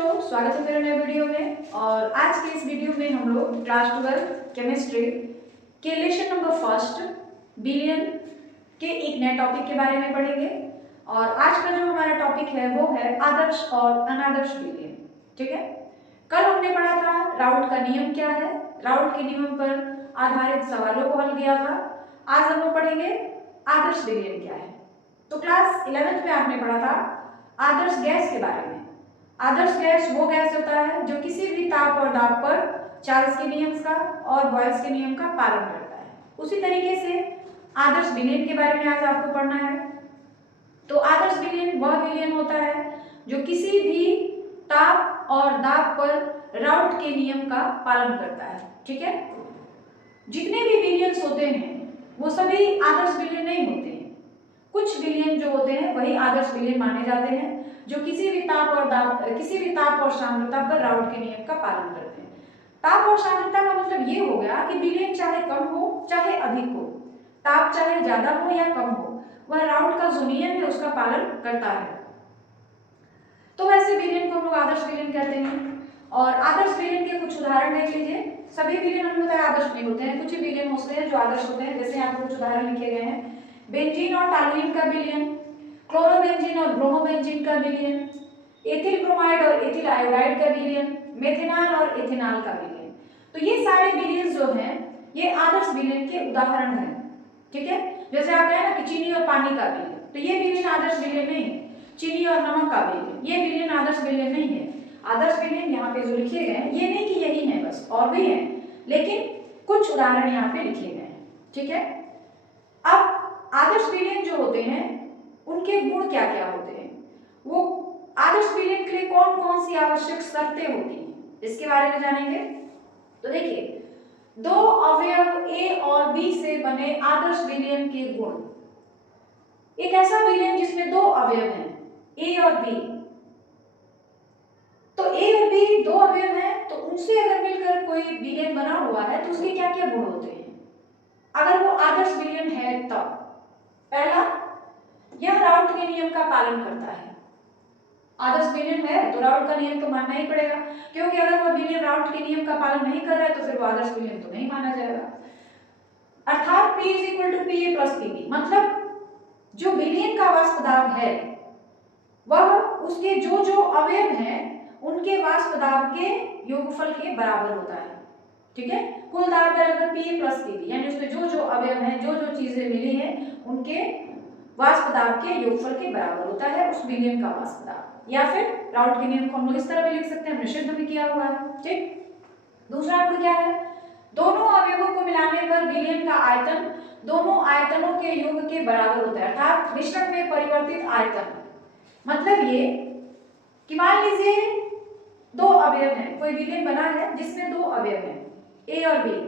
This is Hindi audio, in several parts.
बच्चों, स्वागत है मेरे नए वीडियो में। और आज के इस वीडियो में हम लोग क्लास 12 केमिस्ट्री के लेसन नंबर फर्स्ट बिलियन के एक नए टॉपिक के बारे में पढ़ेंगे। और आज का जो हमारा टॉपिक है वो है आदर्श और अनादर्श बिलियन। ठीक है, कल हमने पढ़ा था राउल्ट का नियम क्या है, राउल्ट के नियम पर आधारित सवालों को हल किया था। आज हम लोग पढ़ेंगे आदर्श बिलियन क्या है। तो क्लास 11th में आपने पढ़ा था आदर्श गैस के बारे में। आदर्श गैस वो गैस होता है जो किसी भी ताप और दाब पर चार्ल्स के नियम का और बॉयल्स के नियम का पालन करता है। उसी तरीके से आदर्श विलयन के बारे में आज आपको पढ़ना है। तो आदर्श विलयन वह विलयन होता है जो किसी भी ताप और दाब पर राउल्ट के नियम का पालन करता है। ठीक है, जितने भी विलियंस होते हैं वो सभी आदर्श विलयन नहीं होते हैं। कुछ विलयन जो होते हैं वही आदर्श विलयन माने जाते हैं जो किसी भी ताप और सांद्रता पर राउल्ट के नियम का पालन करते हैं। ताप और सांद्रता का मतलब ये हो गया कि विलयन चाहे कम हो चाहे अधिक हो, ताप चाहे ज्यादा हो या कम हो, वह राउल्ट का जो नियम है उसका पालन करता है। तो वैसे विलयन को हम लोग आदर्श विलयन कहते हैं। और आदर्श विलयन के कुछ उदाहरण देख लीजिए। सभी विलयन हमें पता है आदर्श नहीं होते हैं, कुछ ही विलयन होते हैं जो आदर्श होते हैं। जैसे यहाँ कुछ उदाहरण लिखे गए हैं, बेंजीन और टॉलुइन का विलयन, क्लोरोबेंजीन और ब्रोमोबेंजीन का विलयन, एथिल ब्रोमाइड और एथिल आयोडाइड का विलयन, मेथेनॉल और एथेनॉल का विलयन। तो ये सारे विलयन जो हैं ये आदर्श विलयन के उदाहरण हैं। ठीक है, जैसे आप कहें ना कि चीनी और पानी का विलयन, तो ये विलयन आदर्श विलयन नहीं है। चीनी और नमक का विलयन, ये विलयन आदर्श विलयन नहीं है। आदर्श विलयन यहाँ पे जो लिखे गए हैं ये नहीं कि यही है, बस और भी हैं, लेकिन कुछ उदाहरण यहाँ पे लिखे गए हैं। ठीक है, अब आदर्श विलयन जो होते हैं उनके गुण क्या क्या होते हैं, वो आदर्श विलयन के लिए कौन कौन सी आवश्यक शर्तें होती हैं, इसके बारे में जानेंगे। तो देखिए, दो अवयव ए और बी से बने आदर्श विलयन के गुण। एक ऐसा विलयन जिसमें दो अवयव हैं ए और बी, तो ए और बी दो अवयव हैं, तो उनसे अगर मिलकर कोई विलयन बना हुआ है तो उसके क्या क्या गुण होते हैं अगर वो आदर्श विलयन है तब। पहला, यह राउल्ट के नियम का पालन करता है। आदर्श विलयन है तो राउल्ट का नियम तो मानना ही पड़ेगा, क्योंकि अगर वह विलयन राउल्ट के नियम का पालन नहीं कर रहा है तो फिर वो आदर्श विलयन तो नहीं माना जाएगा। अर्थात P = Pa + Pb, मतलब जो विलयन का वाष्प दाब है वह उसके जो जो अवयव हैं उनके वाष्प दाब के योगफल के बराबर होता है। ठीक है, कुल दाब बराबर Pa + Pb, यानी उसमें जो जो अवयव हैं, जो जो चीजें मिली हैं उनके वाष्प दाब के योगफल के बराबर होता है उस विलयन का वाष्प दाब। या फिर राउल्ट के नियम को हम लोग इस तरह भी लिख सकते हैं, हमने सिद्ध भी किया हुआ है। ठीक, दूसरा गुण क्या है, दोनों अवयवों को मिलाने पर विलयन का आयतन दोनों आयतनों के योग के बराबर होता है। अर्थात मिश्रण में परिवर्तित आयतन, मतलब ये कि मान लीजिए दो अवयव हैं, कोई विलयन बना है जिसमें दो अवयव हैं ए और बी,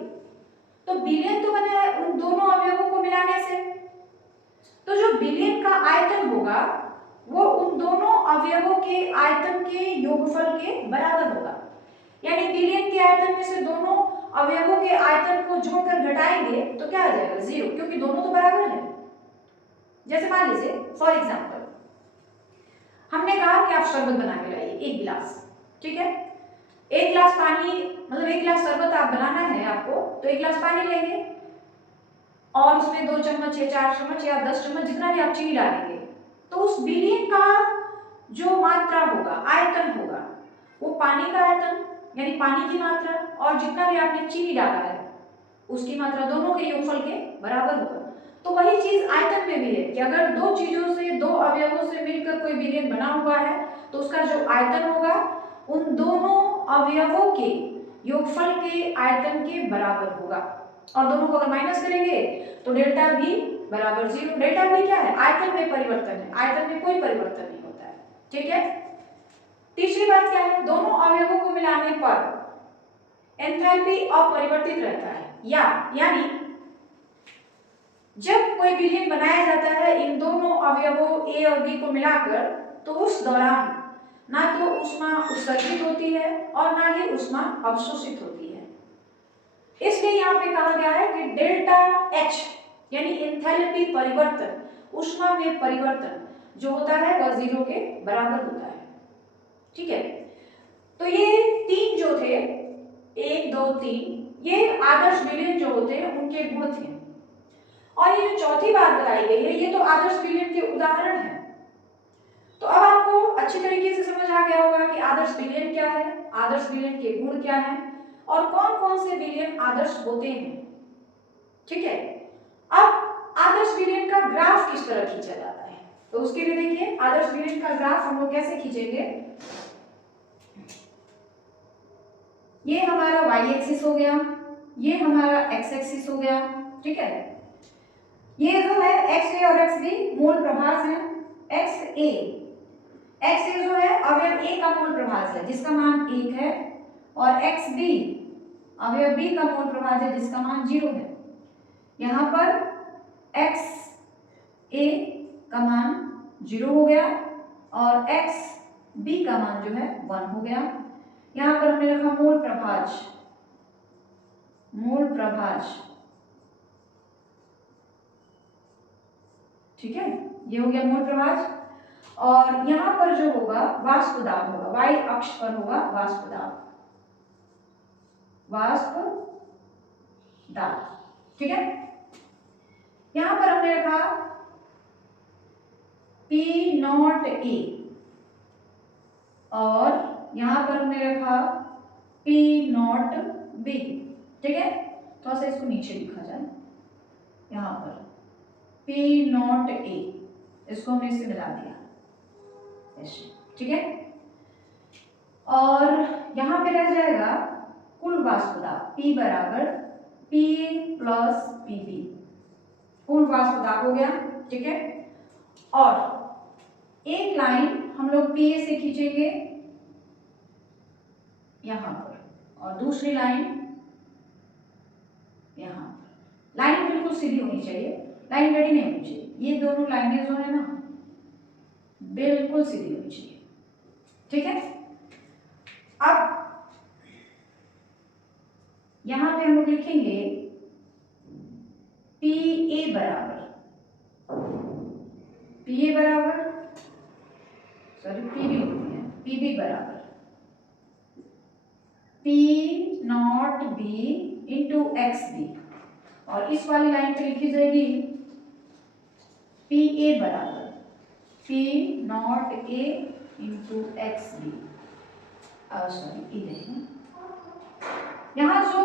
तो विलयन तो बना है उन दोनों अवयवों को मिलाने से, तो जो विलयन का आयतन होगा वो उन दोनों अवयवों के आयतन के योगफल के बराबर होगा। यानी विलयन के आयतन में से दोनों अवयवों के आयतन को जोड़कर घटाएंगे तो क्या आ जाएगा, 0, क्योंकि दोनों तो बराबर हैं। जैसे मान लीजिए फॉर एग्जांपल हमने कहा कि आप शरबत बना के लाइए 1 गिलास। ठीक है, 1 गिलास पानी, मतलब 1 गिलास शरबत आप बनाना है आपको, तो 1 गिलास पानी लेंगे और उसमें 2 चम्मच या 4 चम्मच या 10 चम्मच जितना भी आप चीनी डालेंगे, तो उस विलयन का जो मात्रा होगा, आयतन होगा, वो पानी का आयतन यानी पानी की मात्रा और जितना भी आपने चीनी डाला है उसकी मात्रा, दोनों के योगफल के बराबर होगा। तो वही चीज आयतन में भी है कि अगर दो चीजों से, दो अवयवों से मिलकर कोई विलयन बना हुआ है तो उसका जो आयतन होगा उन दोनों अवयवों के योगफल के आयतन के बराबर होगा। और दोनों को अगर माइनस करेंगे तो डेल्टा V = 0। डेल्टा V क्या है, आयतन में परिवर्तन है, आयतन में कोई परिवर्तन नहीं होता है। ठीक है, तीसरी बात क्या है, दोनों अवयवों को मिलाने पर एंथैल्पी अपरिवर्तित रहता है, यानी जब कोई विलयन बनाया जाता है इन दोनों अवयवों ए और बी को मिलाकर, तो उस दौरान ना तो ऊष्मा उत्सर्जित होती है और ना ही ऊष्मा अवशोषित होती है। इसलिए यहाँ पे कहा गया है कि डेल्टा H यानी एंथैल्पी परिवर्तन, ऊष्मा में परिवर्तन जो होता है वह 0 के बराबर होता है। ठीक है, थे 1 2 3, ये आदर्श बिलियन जो होते हैं उनके गुण थे। और ये जो चौथी बात बताई गई है ये तो आदर्श बिलियन के उदाहरण है। तो अब आपको अच्छी तरीके से समझ आ गया होगा कि आदर्श बिलियन क्या है, आदर्श बिलियन के गुण क्या हैं और कौन कौन से बिलियन आदर्श होते हैं। ठीक है, अब आदर्श बिलियन का ग्राफ किस तरह खींचा जाता है, तो उसके लिए देखिए आदर्श बिलियन का ग्राफ हम लोग कैसे खींचेंगे। ये हमारा y एक्सिस हो गया, ये हमारा x एक्सिस हो गया। ठीक है, ये जो है x a और x b मूल प्रभाज है। x a जो है अवयव a का मूल प्रभाज है जिसका मान 1 है, और x b अवयव b का मूल प्रभाज है जिसका मान 0 है। यहाँ पर x a का मान 0 हो गया और x b का मान जो है 1 हो गया। यहाँ पर हमने रखा मूल प्रभाज, मूल प्रभाज। ठीक है, ये हो गया मूल प्रभाज। और यहाँ पर जो होगा वाष्प दाब होगा, y अक्ष पर होगा वाष्प दाब, वाष्प दाब। ठीक है, यहाँ पर हमने रखा P नॉट A और यहाँ पर हमने रखा P नॉट B। ठीक है, थोड़ा सा इसको नीचे लिखा जाए, यहाँ पर P नॉट A, इसको हमने इससे मिला दिया ऐसे। ठीक है, और यहाँ पे रह जाएगा कुल वाष्प दाब P बराबर PA प्लस PB, कुल वाष्प दाब हो गया। ठीक है, और एक लाइन हम लोग PA से खींचेंगे यहाँ पर और दूसरी लाइन यहाँ पर। लाइन बिल्कुल सीधी होनी चाहिए, लाइन रेडी नहीं होनी चाहिए, ये दोनों लाइनें जो है ना बिल्कुल सीधी होनी चाहिए। ठीक है, अब यहां पे हम लोग लिखेंगे PA बराबर सॉरी PB होती है, PB बराबर P not B into XB, और इस वाली लाइन पे लिखी जाएगी PA बराबर P not A into XB। Sorry इधर यहाँ जो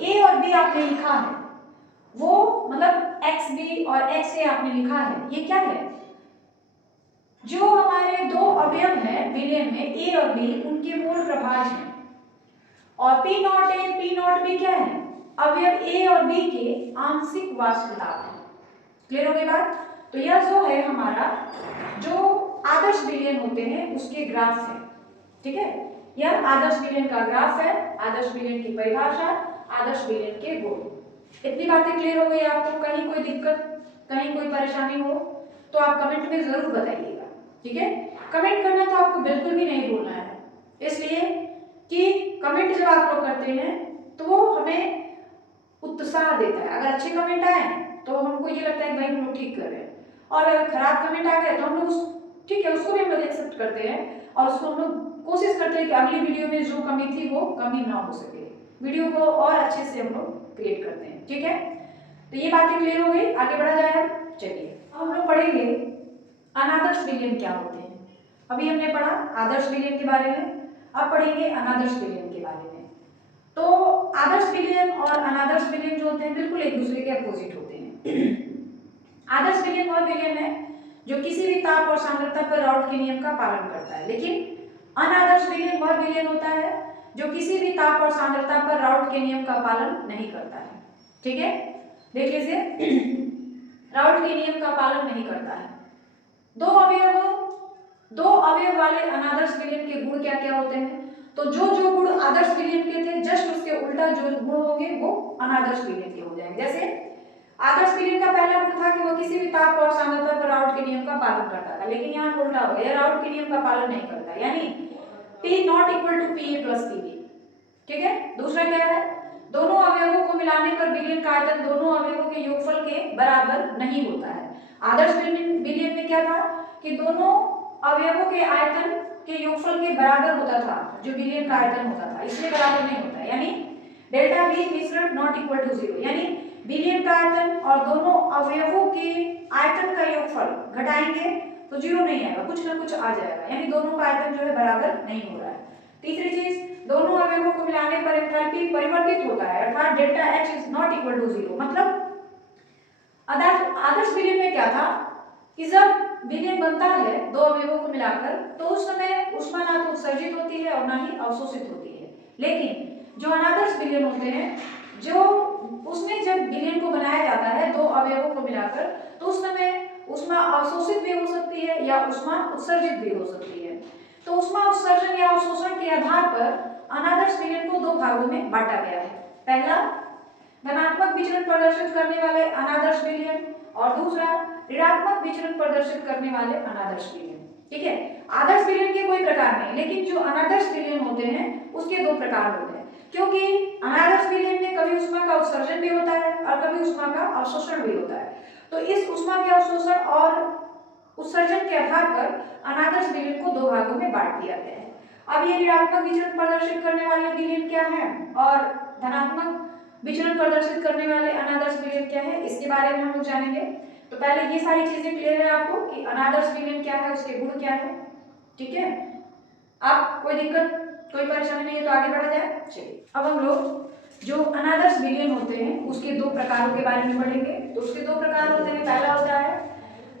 A और B आपने लिखा है वो मतलब XB और XA आपने लिखा है, ये क्या है, जो हमारे दो अवयव हैं बिलियन में A और B उनके मूल प्रभाज हैं, और P not A P not B क्या है, अवयव A और B के आंशिक वाष्प दाब है। क्लियर हो गई बात। तो यह जो है हमारा जो आदर्श बिलियन होते हैं उसके ग्राफ है। ठीक है, यह आदर्श बिलियन का ग्राफ है, आदर्श बिलियन की परिभाषा, आदर्श बिलियन के गुण। इतनी बातें क्लियर हो गई आपको, कहीं कोई दिक्कत, कहीं कोई परेशानी हो तो आप कमेंट में जरूर बताइएगा। ठीक है, कमेंट करना तो आपको बिल्कुल भी नहीं भूलना है, इसलिए कि कमेंट जब आप लोग करते हैं तो वो हमें उत्साह देता है। अगर अच्छे कमेंट आए तो हमको ये लगता है कि भाई हम लोग ठीक कर रहे हैं, और अगर खराब कमेंट आ गए तो हम लोग ठीक है उसको भी हम लोग एक्सेप्ट करते हैं और उसको हम लोग कोशिश करते हैं कि अगली वीडियो में जो कमी थी वो कमी ना हो सके, वीडियो को और अच्छे से हम लोग क्रिएट करते हैं। ठीक है, तो ये बातें क्लियर हो गई, आगे बढ़ा जाए। चलिए हम लोग पढ़ेंगे अनादर्श बिलियन क्या होते हैं। अभी हमने पढ़ा आदर्श बिलियन के बारे में, अब पढ़ेंगे अनादर्श बिलियन के बारे में। तो आदर्श बिलियन और अनादर्श बिलियन जो होते हैं बिल्कुल एक दूसरे के अपोजिट होते हैं। आदर्श बिलियन वह बिलियन है जो किसी भी ताप और सांद्रता पर राउट के नियम का पालन करता है, लेकिन अनादर्श बिलियन वह बिलियन होता है जो किसी भी ताप और सांद्रता पर राउट के नियम का पालन नहीं करता है। ठीक है, देख लीजिए राउट के नियम का पालन नहीं करता है। दो अवयव वाले अनादर्श बिलियन के गुण क्या क्या होते हैं, तो जो जो गुण आदर्श बिलियन के थे जस्ट उसके उल्टा जो गुण होंगे वो अनादर्श बिलियन के हो जाएंगे। जैसे आदर्श बिलियन का पहला गुण था कि वो किसी भी ताप और सांद्रता पर राउट के नियम का पालन करता था, लेकिन यहाँ उल्टा हो गया, राउट के नियम का पालन नहीं करता, यानी P not equal to PA plus PB। ठीक है, दूसरा क्या है, दोनों अवयवों को मिलाने पर बिलियन का आयतन दोनों अवयवों के योगफल के बराबर नहीं होता है। आदर्श बिलियन में क्या था कि दोनों अवयवों के आयतन के योगफल के बराबर होता था जो विलयन का आयतन होता था, इसलिए बराबर नहीं होता, यानी डेल्टा V मिश्रण नॉट इक्वल टू 0, यानी विलयन का आयतन और दोनों अवयवों के आयतन का योगफल घटाएंगे तो 0 नहीं आएगा, कुछ ना कुछ आ जाएगा, यानी दोनों का आयतन जो है बराबर नहीं हो रहा है। तीसरी चीज, दोनों अवयवों को मिलाने पर एंथैल्पी परिवर्तित होता है, अर्थात delta H is not equal to 0। मतलब आदर्श विलयन में क्या था कि जब विलयन बनता है दो अवयवों को मिलाकर तो उस समय ऊष्मा ना तो उत्सर्जित होती है और ना ही अवशोषित होती है। लेकिन जो अनादर्श विलयन होते हैं, जो उसमें जब विलयन को बनाया जाता है दो अवयवों को मिलाकर, तो उस समय ऊष्मा अवशोषित भी हो सकती है या ऊष्मा उत्सर्जित भी हो सकती है। तो ऊष्मा उत्सर्जन या अवशोषण के आधार पर अनादर्श विलयन को दो भागों में बांटा गया है। पहला, धनात्मक विचलन प्रदर्शित करने वाले अनादर्श विलयन, और दूसरा ऋणात्मक विचलन प्रदर्शित करने वाले अनादर्श विलयन। ठीक है, आदर्श विलयन के कोई प्रकार नहीं, लेकिन जो अनादर्श विलयन होते हैं उसके दो प्रकार होते हैं, क्योंकि अनादर्श विलयन में कभी ऊष्मा का उत्सर्जन भी होता है और कभी ऊष्मा का अवशोषण भी होता है। तो इस ऊष्मा के अवशोषण और उत्सर्जन के आधार पर अनादर्श विलयन को दो भागों में बांट दिया गया है। अब ये ऋणात्मक विचलन प्रदर्शित करने वाले विलयन क्या है और धनात्मक विचलन प्रदर्शित करने वाले अनादर्श विलयन क्या है, इसके बारे में हम लोग जानेंगे। तो पहले ये सारी चीजें क्लियर है आपको कि अनादर्श विलयन क्या है, उसके गुण क्या है। ठीक है, आप कोई दिक्कत कोई परेशानी नहीं है तो आगे बढ़ा जाए। चलिए, अब हम लोग जो अनादर्श विलयन होते हैं उसके दो प्रकारों के बारे में पढ़ेंगे। तो उसके दो प्रकार होते हैं, पहला होता है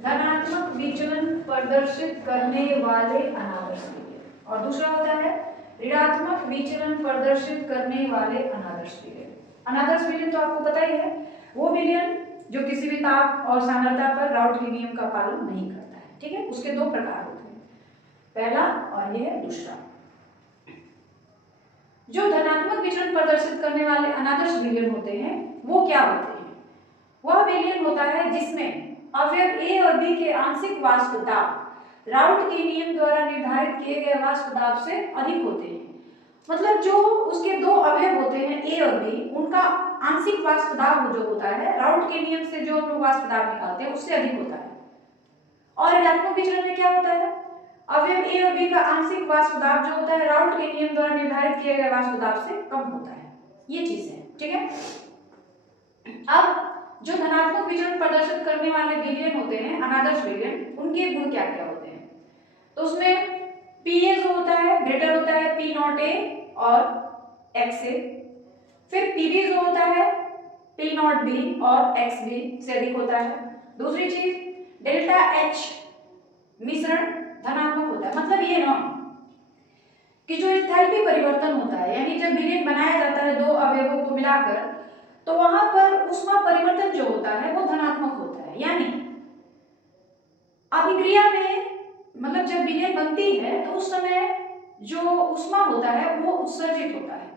धनात्मक विचलन प्रदर्शित करने वाले अनादर्श विलयन और दूसरा होता है ऋणात्मक विचलन प्रदर्शित करने वाले अनादर्श विलयन। अनादर्श विलयन तो आपको पता ही है, वो विलयन जो किसी भी ताप और सांद्रता पर राउट के नियम का पालन नहीं करता है। ठीक है, उसके दो प्रकार होते हैं, पहला और ये है दूसरा। जो धनात्मक विचलन प्रदर्शित करने वाले अनादर्श विलयन होते हैं वो क्या होते हैं? वह विलयन होता है जिसमें अवयव ए और बी के आंशिक वाष्प दाब राउट के नियम द्वारा निर्धारित किए गए वाष्प दाब से अधिक होते हैं। मतलब जो उसके दो अवयव होते हैं ए और बी, उनका आंशिक वाष्प दाब जो होता है राउट के नियम से जो हम लोग वाष्प दाब निकालते हैं उससे अधिक होता है। और ऋणात्मक विचलन में क्या होता है? अवयव ए और बी का आंशिक वाष्प दाब जो होता है राउट के नियम द्वारा निर्धारित किए गए वाष्प दाब से कम होता है। ये चीज है। ठीक है, अब जो धनात्मक विचलन प्रदर्शित करने वाले विलयन होते हैं अनादर्श विलयन, उनके गुण क्या क्या होते हैं? तो उसमें पीए जो होता है ग्रेटर होता है पी नॉट ए और एक्स ए, फिर पीबी जो होता है पी नॉट बी और एक्स बी से अधिक होता है। दूसरी चीज, डेल्टा एच मिश्रण धनात्मक होता है। मतलब ये ना कि जो एंथैल्पी परिवर्तन होता है, यानी जब विलयन बनाया जाता है दो अवयवों को मिलाकर, तो वहां पर ऊष्मा परिवर्तन जो होता है वो धनात्मक होता है। यानी अभिक्रिया में मतलब जब विलयन बनती है तो उस समय जो ऊष्मा होता है वो उत्सर्जित होता है।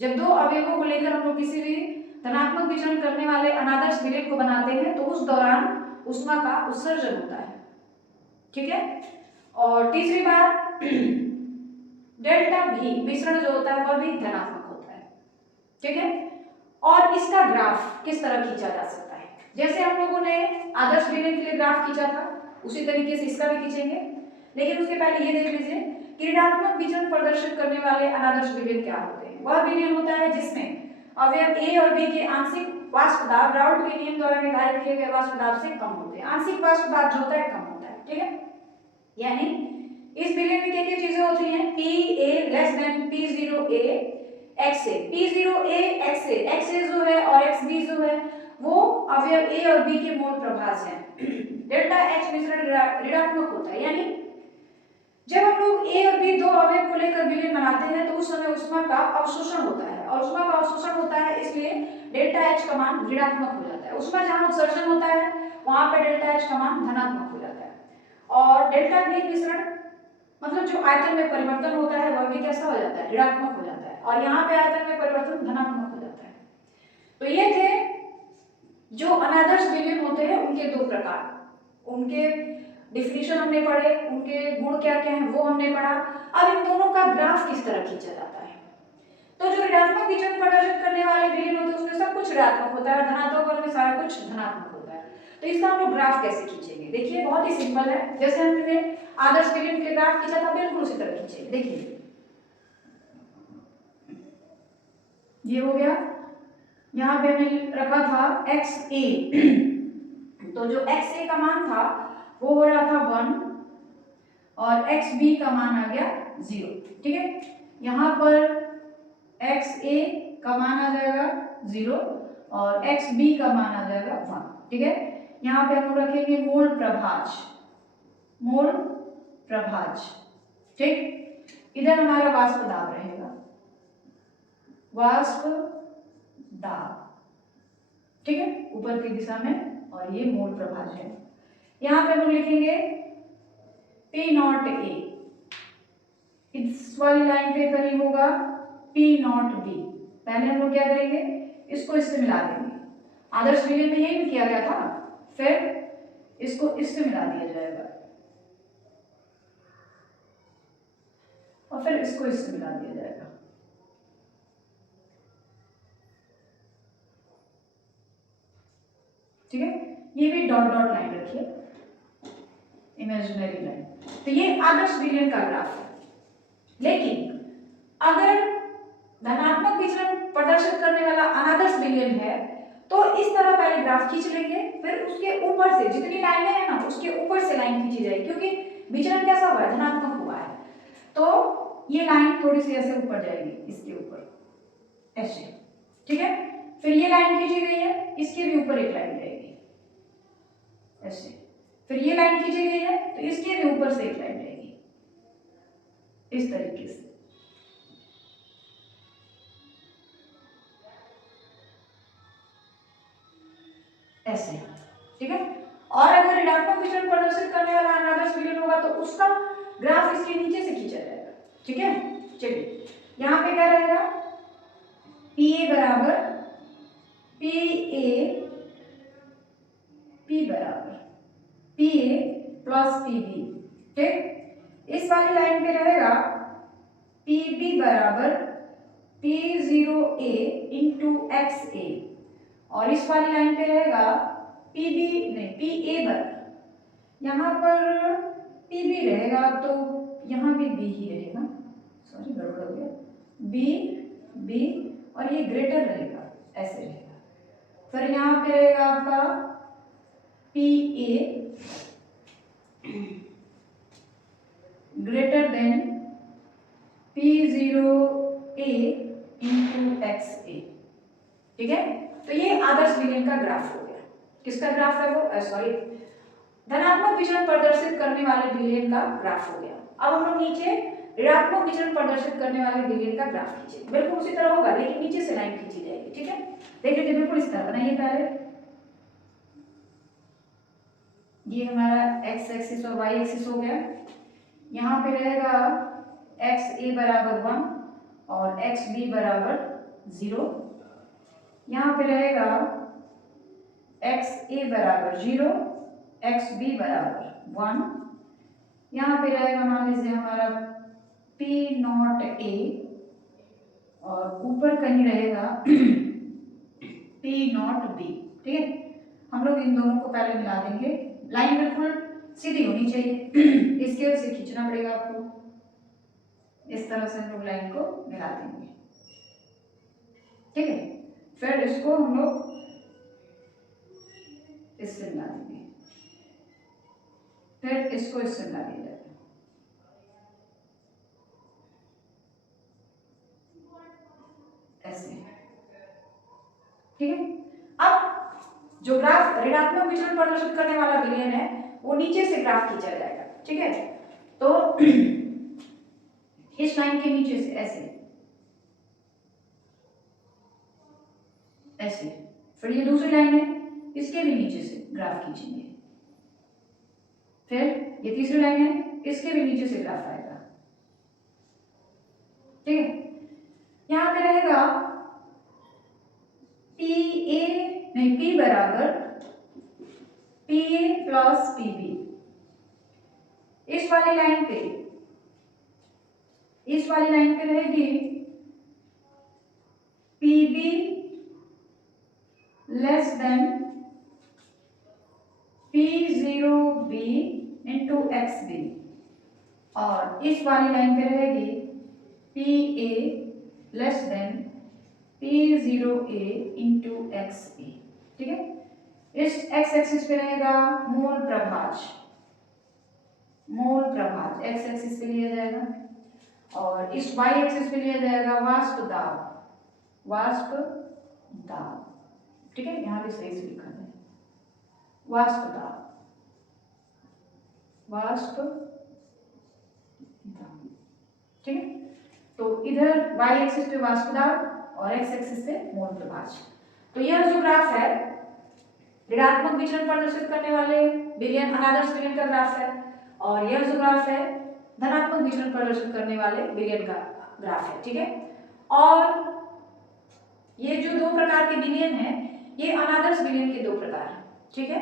जब दो अवयवों को लेकर हम लोग किसी भी धनात्मक विचलन करने वाले अनादर्श विलयन को बनाते हैं तो उस दौरान ऊष्मा का उत्सर्जन होता है। ठीक है, और तीसरी बात डेल्टा भी मिश्रण जो होता है वह भी धनात्मक होता है। ठीक है, और इसका ग्राफ किस तरह खींचा जा सकता है? जैसे हम लोगों ने आदर्श विलयन के लिए ग्राफ खींचा था उसी तरीके से इसका भी खींचेंगे, लेकिन उसके पहले ये देख लीजिए कि ऋणात्मक विचलन प्रदर्शित करने वाले अनादर्श विलयन क्या होते हैं। वह विलयन होता है जिसमें अवयव ए और बी के आंशिक वाष्प दाब राउट के नियम द्वारा निर्धारित किए गए वाष्प दाब से कम होते हैं। आंशिक वाष्प दाब जो होता है कम होता है। ठीक है, यानी इस विलयन में क्या-क्या चीजें होती हैं? P A less than P zero A X A, P zero A X A जो है और एक्स बी जो है वो अवयव ए और बी के मोल प्रभाज हैं। डेल्टा एच मिश्रण ऋणात्मक होता है। यानी जब हम लोग ए और बी दो अवयव को लेकर विलयन बनाते हैं तो उस समय ऊष्मा का अवशोषण होता है, और ऊष्मा का अवशोषण होता है इसलिए डेल्टा एच का मान ऋणात्मक हो जाता है। ऊष्मा जहां उत्सर्जन होता है वहां पर डेल्टा एच का मान धनात्मक हो जाता है। और डेल्टा भी मिश्रण मतलब जो आयतन में परिवर्तन होता है वह भी कैसा हो जाता है? ऋणात्मक हो जाता है, और यहाँ पे आयतन में परिवर्तन धनात्मक हो जाता है। तो ये थे जो अनादर्श विलयन होते हैं उनके दो प्रकार, उनके डिफिनीशन हमने पढ़े, उनके गुण क्या क्या हैं वो हमने पढ़ा। अब इन दोनों का ग्राफ किस तरह खींचा जाता है? तो जो ऋणात्मक विचलन प्रदर्शित करने वाले विलयन होते हैं उसमें सब कुछ ऋणात्मक होता है, धनात्मक में सारा कुछ धनात्मक होता है। तो इसका हम लोग ग्राफ कैसे खींचेंगे? देखिए बहुत ही सिंपल है, जैसे हमने आदर्श बिलियन के लिए ग्राफ खींचा था बिल्कुल उसी तरह खींचेंगे। देखिए ये हो गया, यहाँ पे हमने रखा था एक्स ए, तो जो एक्स ए का मान था वो हो रहा था 1 और एक्स बी का मान आ गया 0, ठीक है। यहाँ पर एक्स ए का मान आ जाएगा 0 और एक्स बी का मान आ जाएगा 1, ठीक है। यहाँ पे हम रखेंगे मोल प्रभाज, मोल प्रभाज, ठीक। इधर हमारा वाष्प दाब रहेगा, वाष्प दाब, ठीक है, ऊपर की दिशा में, और ये मोल प्रभाज है। यहाँ पे हम लिखेंगे P नॉट ए, इस वाली लाइन पे कहीं होगा P नॉट बी। पहले हम लोग क्या करेंगे, इसको इससे मिला देंगे, आदर्श विलयन में यही किया गया था, फिर इसको इससे मिला दिया जाएगा और फिर इसको इससे मिला दिया जाएगा, ठीक है। ये भी डॉट डॉट लाइन रखिए, इमेजिनरी लाइन। तो ये आदर्श विलयन का ग्राफ है। लेकिन अगर धनात्मक विचलन प्रदर्शित करने वाला अनादर्श विलयन है तो इस तरह पहले ग्राफ खींच लेंगे, फिर उसके ऊपर से जितनी लाइनें हैं ना उसके ऊपर से लाइन खींची जाएगी, क्योंकि विचलन कैसा हुआ है, धनात्मक हुआ है, तो ये लाइन थोड़ी सी ऐसे ऊपर जाएगी, इसके ऊपर ऐसे, ठीक है। फिर ये लाइन खींची गई है, इसके भी ऊपर एक लाइन जाएगी ऐसे, फिर ये लाइन खींची गई है तो इसके भी ऊपर से एक लाइन जाएगी इस तरीके से, ऐसे, ठीक है। और अगर ऋणात्मक विचलन प्रदर्शित करने वाला अनादर्श विलयन होगा तो उसका ग्राफ इसके नीचे से खींचा जाएगा, ठीक है। चलिए यहाँ पे क्या रहेगा, पी ए बराबर पी ए, पी बराबर P A plus P B, ठीक। इस वाली लाइन पे रहेगा पी बी बराबर P zero A into x A, और इस वाली लाइन पे रहेगा पी बी नहीं पी ए बराबर, यहाँ पर पी बी रहेगा तो यहाँ भी बी ही रहेगा, सॉरी गड़बड़ हो गया, बी बी और ये ग्रेटर रहेगा, ऐसे रहेगा। फिर यहाँ पे रहेगा आपका P A greater than P zero A into x A, ठीक है। तो ये आदर्श विलयन का ग्राफ हो गया। किसका ग्राफ है वो, सॉरी धनात्मक विचलन प्रदर्शित करने वाले विलयन का ग्राफ हो गया। अब हम लोग नीचे ऋणात्मक विचलन प्रदर्शित करने वाले विलयन का ग्राफ खींचे, बिल्कुल उसी तरह होगा लेकिन नीचे से लाइन खींची जाएगी, ठीक है। देख लीजिए बिल्कुल इस तरह बनाइए पहले, ये हमारा एक्स एक्सिस और वाई एक्सिस हो गया। यहाँ पे रहेगा एक्स ए बराबर 1 और एक्स बी बराबर 0, यहाँ पे रहेगा एक्स ए बराबर 0 एक्स बी बराबर 1, यहाँ पे रहेगा मान लीजिए हमारा पी नॉट ए और ऊपर कहीं रहेगा पी नॉट बी, ठीक है। हम लोग इन दोनों को पहले मिला देंगे, लाइन बिल्कुल सीधी होनी चाहिए इसके वजह से खींचना पड़ेगा आपको, इस तरह से हम लोग लाइन को मिला देंगे, ठीक है। फिर इसको हम लोग इससे मिला देंगे, फिर इसको इससे मिला दिया जाएगा, ऐसे, ठीक है। अब जो ग्राफ ऋणात्मक विचलन प्रदर्शित करने वाला विलयन है वो नीचे से ग्राफ खींचा जाएगा, ठीक है। तो इस लाइन के नीचे से ऐसे ऐसे, फिर ये दूसरी लाइन है इसके भी नीचे से ग्राफ खींचेंगे, फिर ये तीसरी लाइन है इसके भी नीचे से ग्राफ आएगा, ठीक है। यहाँ पे रहेगा पी ए नहीं पी बराबर P A plus P B, इस वाली लाइन पे रहेगी पी बी लेस देन और इस वाली लाइन पे रहेगी P A less than P0A into x A, ठीक है। इस एक्स एक्सिस पे रहेगा मोल प्रभाज, मोल प्रभाज एक्स एक्सिस पे लिया जाएगा और इस वाई एक्सिस पे लिया जाएगा वाष्प दाब, वाष्प दाब, ठीक है। यहां भी सही से लिखा है वाष्प दाब, वाष्प दाब, ठीक है। तो इधर वाई एक्सिस पे वाष्प दाब और एक्स एक्सिस पे मोल प्रभाज। तो यह जो ग्राफ है ऋणात्मक विचलन प्रदर्शित करने वाले विलयन अनादर्श विलयन का ग्राफ है और यह जो ग्राफ है धनात्मक विचलन प्रदर्शित करने वाले विलयन का ग्राफ है, ठीक है। और ये जो दो प्रकार के विलयन है ये अनादर्श विलयन के दो प्रकार हैं, ठीक है।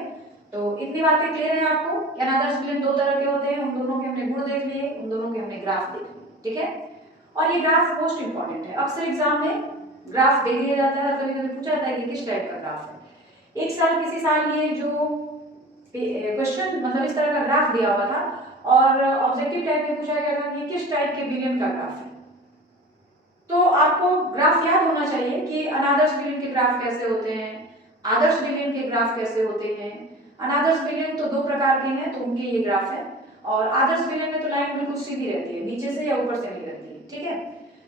तो इतनी बातें क्लियर है आपको कि अनादर्श विलयन दो तरह के होते हैं, उन दोनों के हमने गुण देख लिए, उन दोनों के हमने ग्राफ देख लिए, ठीक है। और ये ग्राफ मोस्ट इंपॉर्टेंट है, अक्सर एग्जाम में ग्राफ देख लिया जाता है और कभी-कभी पूछा जाता है कि किस टाइप का ग्राफ है। एक साल किसी साल ये जो क्वेश्चन मतलब इस तरह का ग्राफ दिया हुआ था और ऑब्जेक्टिव टाइप में पूछा गया था कि किस टाइप के विलयन का ग्राफ है। तो आपको ग्राफ याद होना चाहिए कि अनादर्श विलयन के ग्राफ कैसे होते हैं, आदर्श विलयन के ग्राफ कैसे होते हैं। अनादर्श विलयन तो दो प्रकार के हैं तो उनके ये ग्राफ है और आदर्श विलयन में तो लाइन बिल्कुल सीधी रहती है, नीचे से या ऊपर से नहीं रहती है, ठीक है।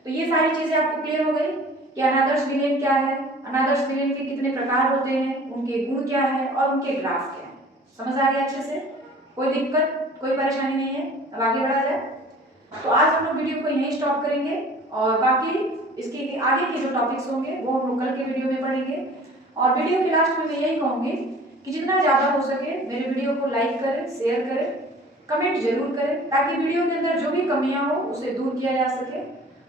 तो ये सारी चीजें आपको क्लियर हो गई कि अनादर्श विलयन क्या है, अनादर्श विलयन के कितने प्रकार होते हैं, उनके गुण क्या है और उनके ग्राफ क्या है। समझ आ गया अच्छे से? कोई दिक्कत कोई परेशानी नहीं है? अब आगे बढ़ा जाए। तो आज हम लोग वीडियो को यहीं स्टॉप करेंगे और बाकी इसके आगे के जो टॉपिक्स होंगे वो हम लोग कल के वीडियो में पढ़ेंगे। और वीडियो के लास्ट में मैं यही कहूंगी कि जितना ज़्यादा हो सके मेरे वीडियो को लाइक करें, शेयर करें, कमेंट जरूर करें ताकि वीडियो के अंदर जो भी कमियां हो उसे दूर किया जा सके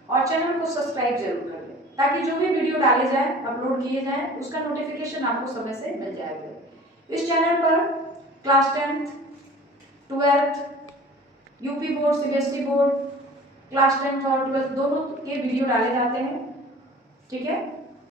और चैनल को सब्सक्राइब जरूर कर लें ताकि जो भी वीडियो डाले जाए अपलोड किए जाए उसका नोटिफिकेशन आपको समय से मिल जाएगा। इस चैनल पर class 10th, 12th, UP board, CBSE board, class 10th और 12th दोनों के वीडियो डाले जाते हैं, ठीक है।